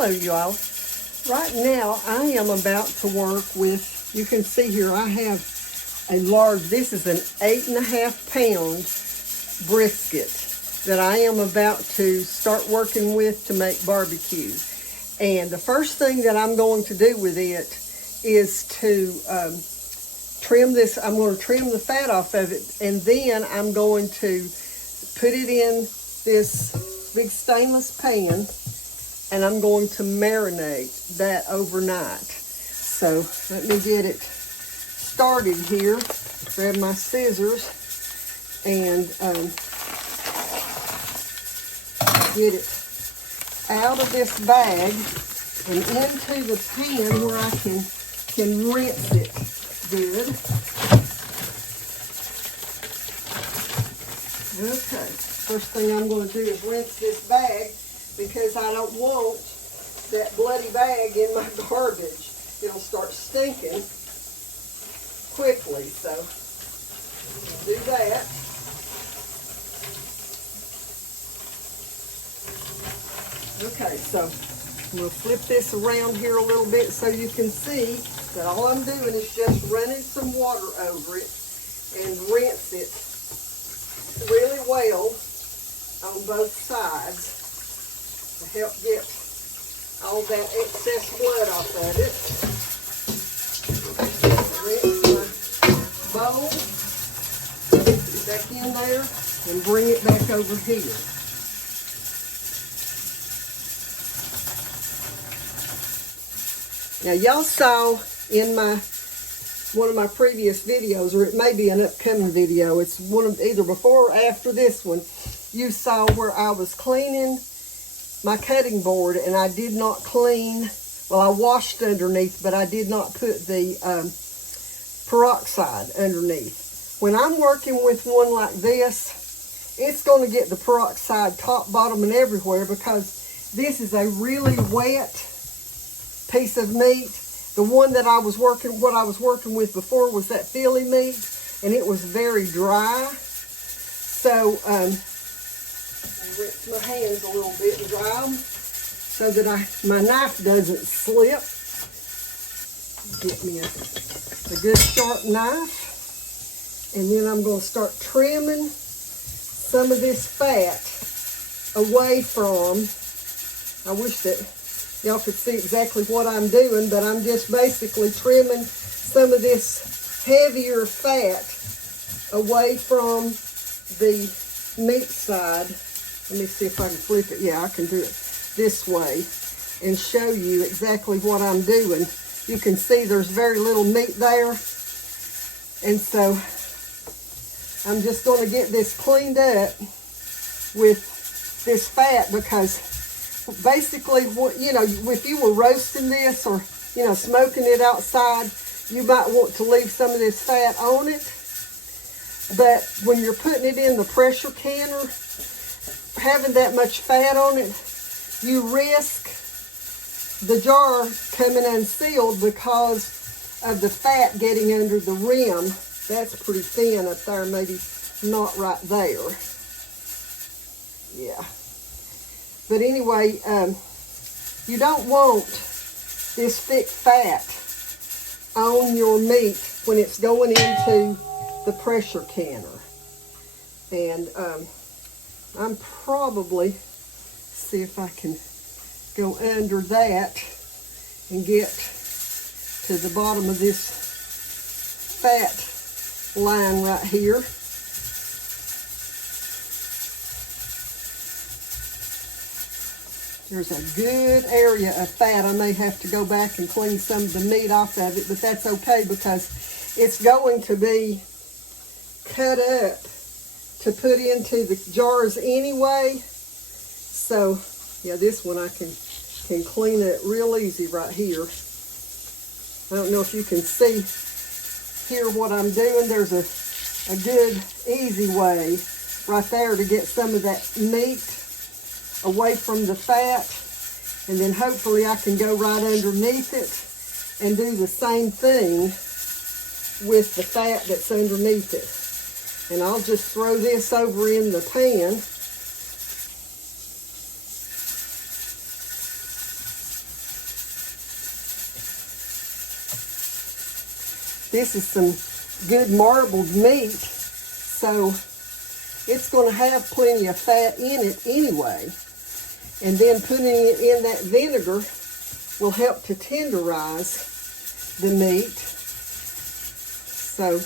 Hello, you all. Right now, I am about to work with, you can see here, I have a large, this is an 8.5 pound brisket that I am about to start working with to make barbecue. And the first thing that I'm going to do with it is to trim this. I'm going to trim the fat off of it, and then I'm going to put it in this big stainless pan, and I'm going to marinate that overnight. So let me get it started here. Grab my scissors and get it out of this bag and into the pan where I can rinse it good. Okay, first thing I'm going to do is rinse this bag because I don't want that bloody bag in my garbage. It'll start stinking quickly, so do that. Okay, so I'm going to flip this around here a little bit so you can see that all I'm doing is just running some water over it and rinse it really well on both sides to help get all that excess blood off of it. Rinse my bowl, put it back in there, and bring it back over here. Now, y'all saw in one of my previous videos, or it may be an upcoming video, it's one of either before or after this one, you saw where I was cleaning my cutting board and I did not clean, well, I washed underneath, but I did not put the peroxide underneath. When I'm working with one like this, it's going to get the peroxide top, bottom, and everywhere because this is a really wet piece of meat. The one that what I was working with before was that Philly meat, and it was very dry. So, rinse my hands a little bit and dry them so that my knife doesn't slip. Get me a good sharp knife, and then I'm going to start trimming some of this fat away from. I wish that y'all could see exactly what I'm doing, but I'm just basically trimming some of this heavier fat away from the meat side. Let me see if I can flip it. Yeah, I can do it this way and show you exactly what I'm doing. You can see there's very little meat there. And so I'm just going to get this cleaned up with this fat because basically, you know, if you were roasting this or, you know, smoking it outside, you might want to leave some of this fat on it. But when you're putting it in the pressure canner, having that much fat on it, you risk the jar coming unsealed because of the fat getting under the rim. That's pretty thin up there, maybe not right there. Yeah. But anyway, you don't want this thick fat on your meat when it's going into the pressure canner. And I'm probably, see if I can go under that and get to the bottom of this fat line right here. There's a good area of fat. I may have to go back and clean some of the meat off of it, but that's okay because it's going to be cut up to put into the jars anyway. So, yeah, this one I can clean it real easy right here. I don't know if you can see here what I'm doing. There's a good, easy way right there to get some of that meat away from the fat, and then hopefully I can go right underneath it and do the same thing with the fat that's underneath it. And I'll just throw this over in the pan. This is some good marbled meat, so it's going to have plenty of fat in it anyway. And then putting it in that vinegar will help to tenderize the meat. So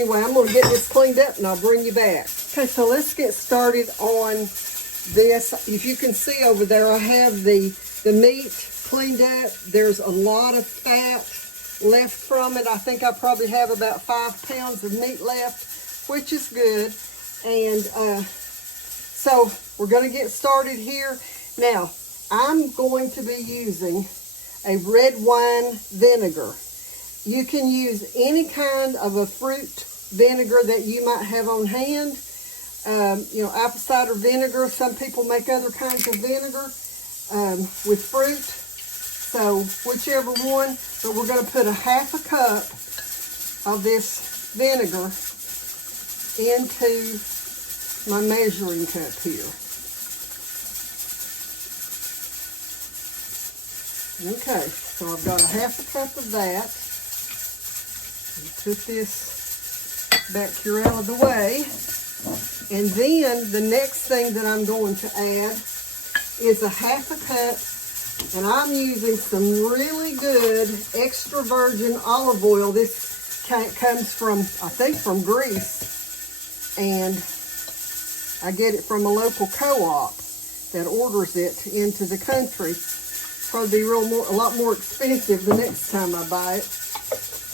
anyway, I'm going to get this cleaned up and I'll bring you back. Okay, so let's get started on this. If you can see over there, I have the meat cleaned up. There's a lot of fat left from it. I think I probably have about 5 pounds of meat left, which is good. And so we're going to get started here. Now, I'm going to be using a red wine vinegar. You can use any kind of a fruit vinegar that you might have on hand. You know, apple cider vinegar. Some people make other kinds of vinegar with fruit. So whichever one. But we're going to put a 1/2 cup of this vinegar into my measuring cup here. Okay, so I've got a 1/2 cup of that. Put this back here out of the way. And then the next thing that I'm going to add is a 1/2 cup, and I'm using some really good extra virgin olive oil. This comes from, I think, from Greece, and I get it from a local co-op that orders it into the country. Probably be a lot more expensive the next time I buy it.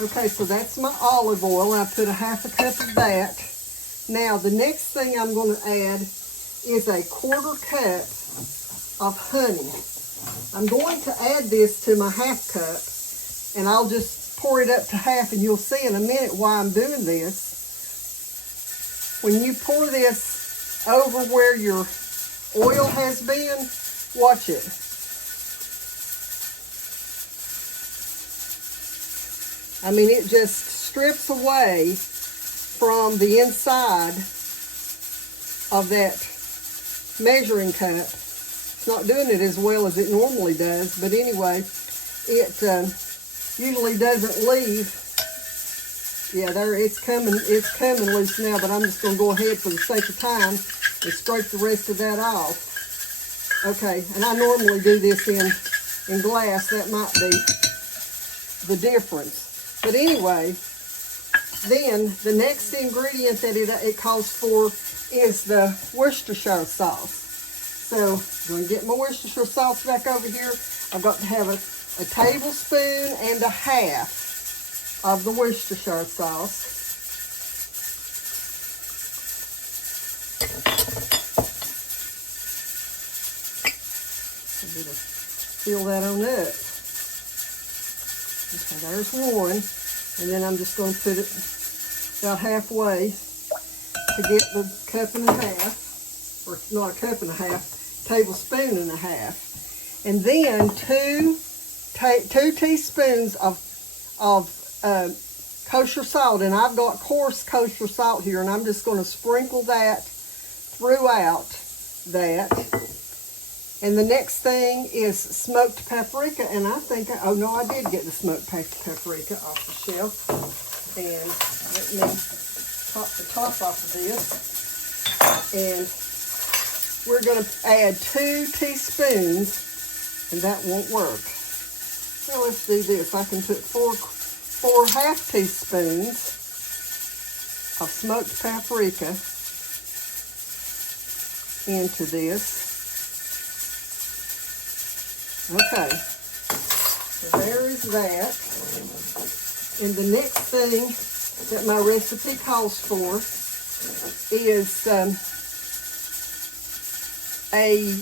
Okay, so that's my olive oil. I put a 1/2 cup of that. Now, the next thing I'm going to add is a 1/4 cup of honey. I'm going to add this to my 1/2 cup, and I'll just pour it up to 1/2, and you'll see in a minute why I'm doing this. When you pour this over where your oil has been, watch it. I mean, it just strips away from the inside of that measuring cup. It's not doing it as well as it normally does, but anyway, it usually doesn't leave. Yeah, there, it's coming loose now, but I'm just going to go ahead for the sake of time and scrape the rest of that off. Okay, and I normally do this in glass. That might be the difference. But anyway, then the next ingredient that it calls for is the Worcestershire sauce. So I'm going to get my Worcestershire sauce back over here. I've got to have a tablespoon and a 1/2 of the Worcestershire sauce. I'm going to fill that on up. Okay, there's one, and then I'm just going to put it about halfway to get the 1.5 cups, or not a 1.5 cups, tablespoon and a 1/2, and then two teaspoons of kosher salt, and I've got coarse kosher salt here, and I'm just going to sprinkle that throughout that. And the next thing is smoked paprika, and I think, oh no, I did get the smoked paprika off the shelf. And let me pop the top off of this. And we're going to add 2 teaspoons, and that won't work. Now let's do this. I can put 4 1/2 teaspoons of smoked paprika into this. Okay, so there is that. And the next thing that my recipe calls for is a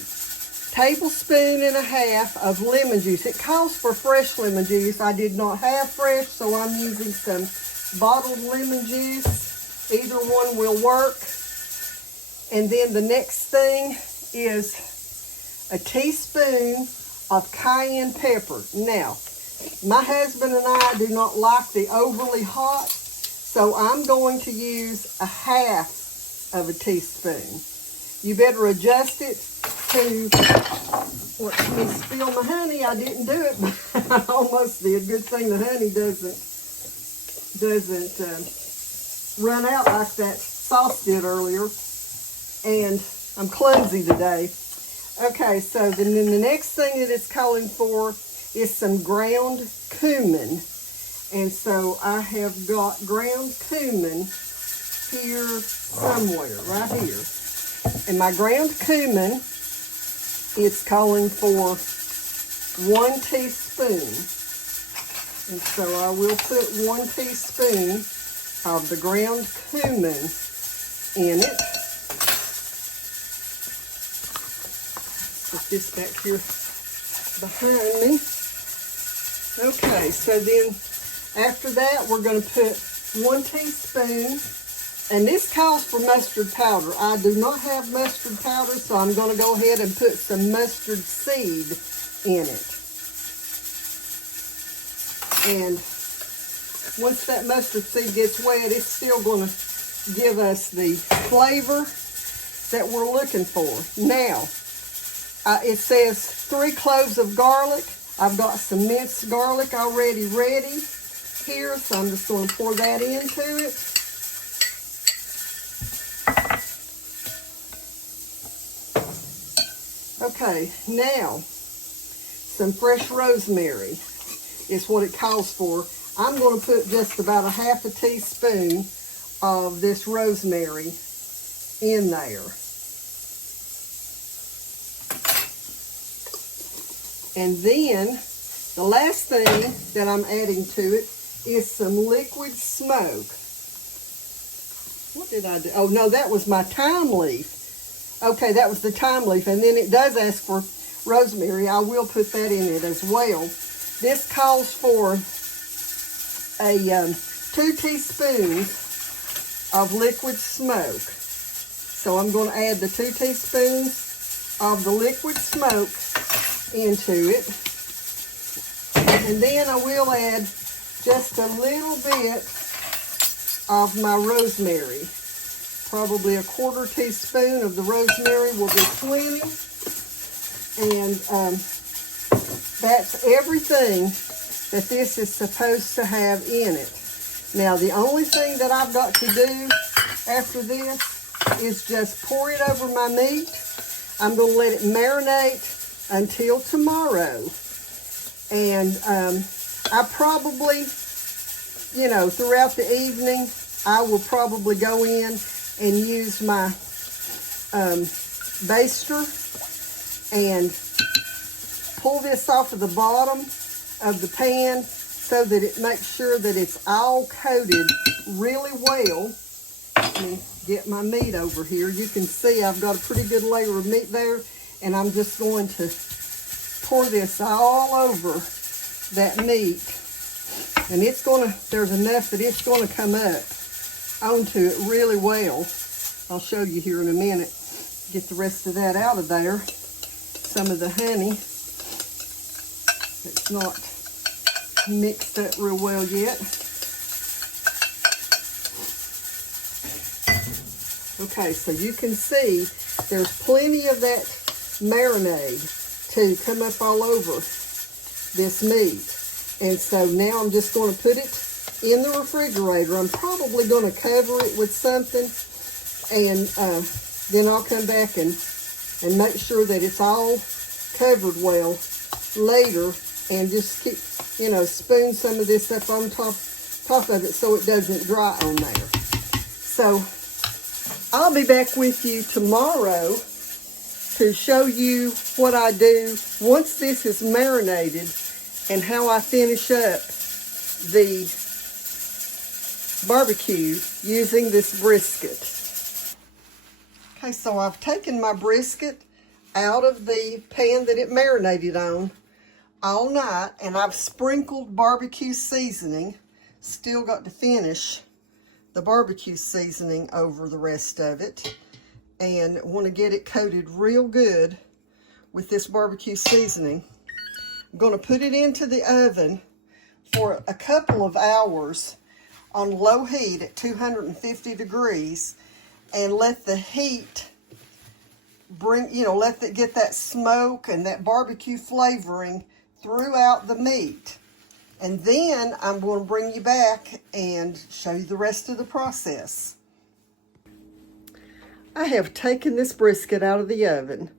tablespoon and a 1/2 of lemon juice. It calls for fresh lemon juice. I did not have fresh, so I'm using some bottled lemon juice. Either one will work. And then the next thing is a teaspoon of cayenne pepper. Now, my husband and I do not like the overly hot, so I'm going to use a 1/2 of a teaspoon. You better adjust it to, let me spill my honey. I didn't do it, but I almost did. Good thing the honey doesn't doesn't run out like that sauce did earlier. And I'm clumsy today. Okay, so then the next thing that it's calling for is some ground cumin. And so I have got ground cumin here somewhere, right here. And my ground cumin is calling for 1 teaspoon. And so I will put 1 teaspoon of the ground cumin in it. Put this back here behind me. Okay, so then after that, we're going to put 1 teaspoon, and this calls for mustard powder. I do not have mustard powder, so I'm going to go ahead and put some mustard seed in it. And once that mustard seed gets wet, it's still going to give us the flavor that we're looking for. Now, it says 3 cloves of garlic. I've got some minced garlic already ready here, so I'm just going to pour that into it. Okay, now, some fresh rosemary is what it calls for. I'm going to put just about a 1/2 teaspoon of this rosemary in there. And then, the last thing that I'm adding to it is some liquid smoke. What did I do? Oh, no, that was my thyme leaf. Okay, that was the thyme leaf. And then it does ask for rosemary. I will put that in it as well. This calls for a 2 teaspoons of liquid smoke. So I'm going to add the 2 teaspoons of the liquid smoke into it. And then I will add just a little bit of my rosemary. Probably a 1/4 teaspoon of the rosemary will be plenty. And that's everything that this is supposed to have in it. Now, the only thing that I've got to do after this is just pour it over my meat. I'm going to let it marinate until tomorrow. And I probably, you know, throughout the evening, I will probably go in and use my baster and pull this off of the bottom of the pan so that it makes sure that it's all coated really well. Let me get my meat over here. You can see I've got a pretty good layer of meat there, and I'm just going to pour this all over that meat. And it's going to, there's enough that it's going to come up onto it really well. I'll show you here in a minute. Get the rest of that out of there. Some of the honey. It's not mixed up real well yet. Okay, so you can see there's plenty of that marinade to come up all over this meat. And so now I'm just going to put it in the refrigerator. I'm probably going to cover it with something, and then I'll come back and make sure that it's all covered well later, and just keep, you know, spoon some of this up on top of it so it doesn't dry on there. So I'll be back with you tomorrow to show you what I do once this is marinated and how I finish up the barbecue using this brisket. Okay, so I've taken my brisket out of the pan that it marinated on all night, and I've sprinkled barbecue seasoning. Still got to finish the barbecue seasoning over the rest of it, and want to get it coated real good with this barbecue seasoning. I'm going to put it into the oven for a couple of hours on low heat at 250 degrees, and let the heat bring, you know, let it get that smoke and that barbecue flavoring throughout the meat. And then I'm going to bring you back and show you the rest of the process. I have taken this brisket out of the oven,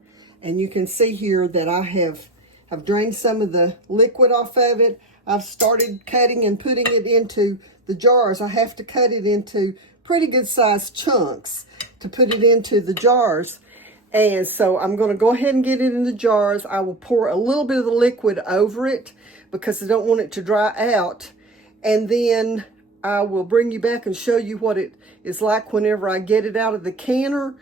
and you can see here that I've drained some of the liquid off of it. I've started cutting and putting it into the jars. I have to cut it into pretty good sized chunks to put it into the jars. And so I'm going to go ahead and get it in the jars. I will pour a little bit of the liquid over it because I don't want it to dry out. And then I will bring you back and show you what it is like whenever I get it out of the canner.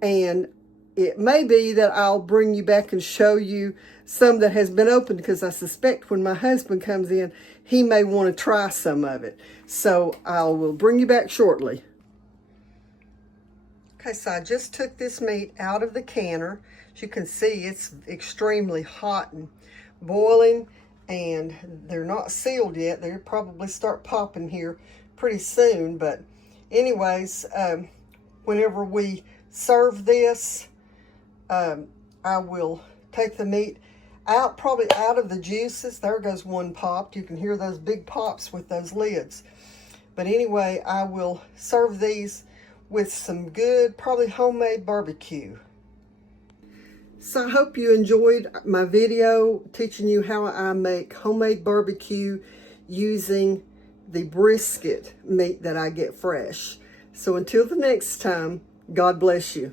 And it may be that I'll bring you back and show you some that has been opened, because I suspect when my husband comes in, he may want to try some of it. So I will bring you back shortly. Okay, so I just took this meat out of the canner. As you can see, it's extremely hot and boiling, and they're not sealed yet. They'll probably start popping here pretty soon. But anyways, whenever we serve this, I will take the meat out, probably out of the juices. There goes one popped. You can hear those big pops with those lids. But anyway, I will serve these with some good, probably homemade barbecue. So I hope you enjoyed my video teaching you how I make homemade barbecue using the brisket meat that I get fresh. So until the next time, God bless you.